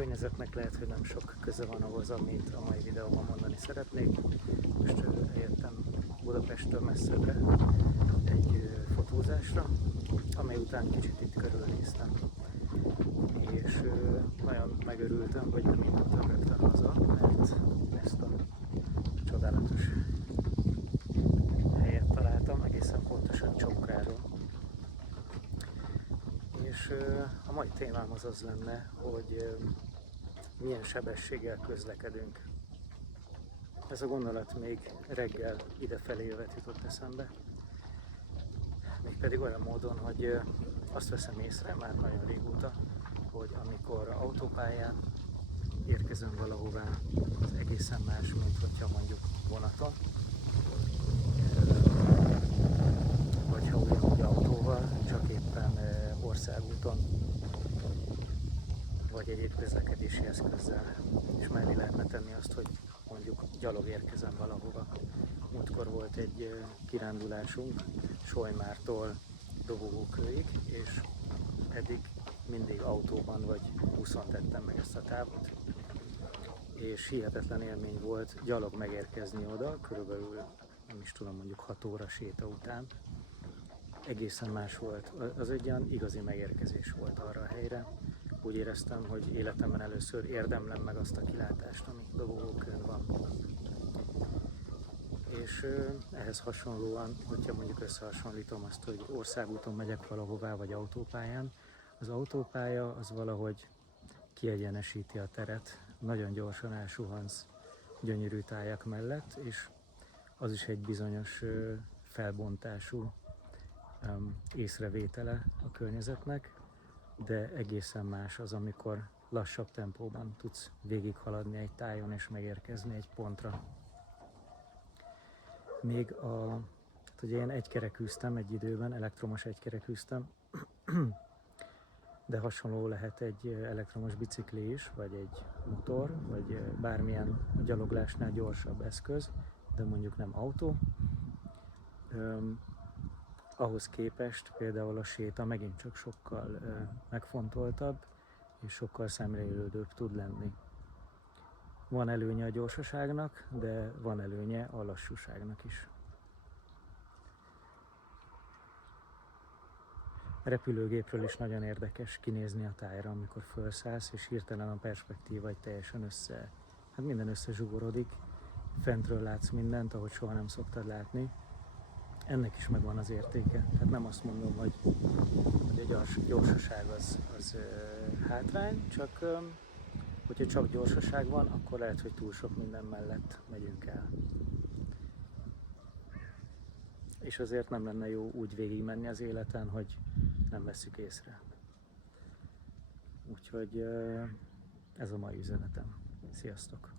környezetnek lehet, hogy nem sok köze van ahhoz, amit a mai videóban mondani szeretnék. Most eljöttem Budapesttől messzebbre egy fotózásra, amely után kicsit itt körülnéztem. És nagyon megörültem, hogy nem indultam rögtön haza, mert ezt a csodálatos helyet találtam, egészen pontosan Csongráról. És a mai témám az lenne, hogy milyen sebességgel közlekedünk. Ez a gondolat még reggel idefelé jövet jutott eszembe. Mégpedig olyan módon, hogy azt veszem észre már nagyon régóta, hogy amikor autópályán érkezem valahová, az egészen más, mint hogyha mondjuk vonaton, vagy ha ugyanúgy autóval, csak éppen országúton, vagy egyéb közlekedési eszközzel. És mellé lehetne tenni azt, hogy mondjuk gyalog érkezem valahova. Múltkor volt egy kirándulásunk Solymártól Dobogókőig, és eddig mindig autóban vagy buszon tettem meg ezt a távot. És hihetetlen élmény volt gyalog megérkezni oda, körülbelül nem is tudom, mondjuk 6 óra séta után. Egészen más volt, az egy olyan igazi megérkezés volt arra a helyre. Úgy éreztem, hogy életemben először érdemlem meg azt a kilátást, ami Dobogókőn van. És ehhez hasonlóan, hogyha mondjuk összehasonlítom azt, hogy országúton megyek valahová, vagy autópályán, az autópálya az valahogy kiegyenesíti a teret, nagyon gyorsan elsuhansz gyönyörű tájak mellett, és az is egy bizonyos felbontású észrevétele a környezetnek, de egészen más az, amikor lassabb tempóban tudsz végighaladni egy tájon és megérkezni egy pontra. Még hát ugye én egykerekűztem egy időben, elektromos egykerekűztem, de hasonló lehet egy elektromos bicikli is, vagy egy motor, vagy bármilyen a gyaloglásnál gyorsabb eszköz, de mondjuk nem autó. Ahhoz képest például a séta megint csak sokkal megfontoltabb és sokkal szemlélődőbb tud lenni. Van előnye a gyorsaságnak, de van előnye a lassúságnak is. Repülőgépről is nagyon érdekes kinézni a tájra, amikor felszállsz, és hirtelen a perspektíva egy teljesen hát minden összezsugorodik, fentről látsz mindent, ahogy soha nem szoktad látni. Ennek is megvan az értéke. Tehát nem azt mondom, hogy a gyorsaság az hátrány, csak hogyha csak gyorsaság van, akkor lehet, hogy túl sok minden mellett megyünk el. És azért nem lenne jó úgy végigmenni az életen, hogy nem vesszük észre. Úgyhogy ez a mai üzenetem. Sziasztok!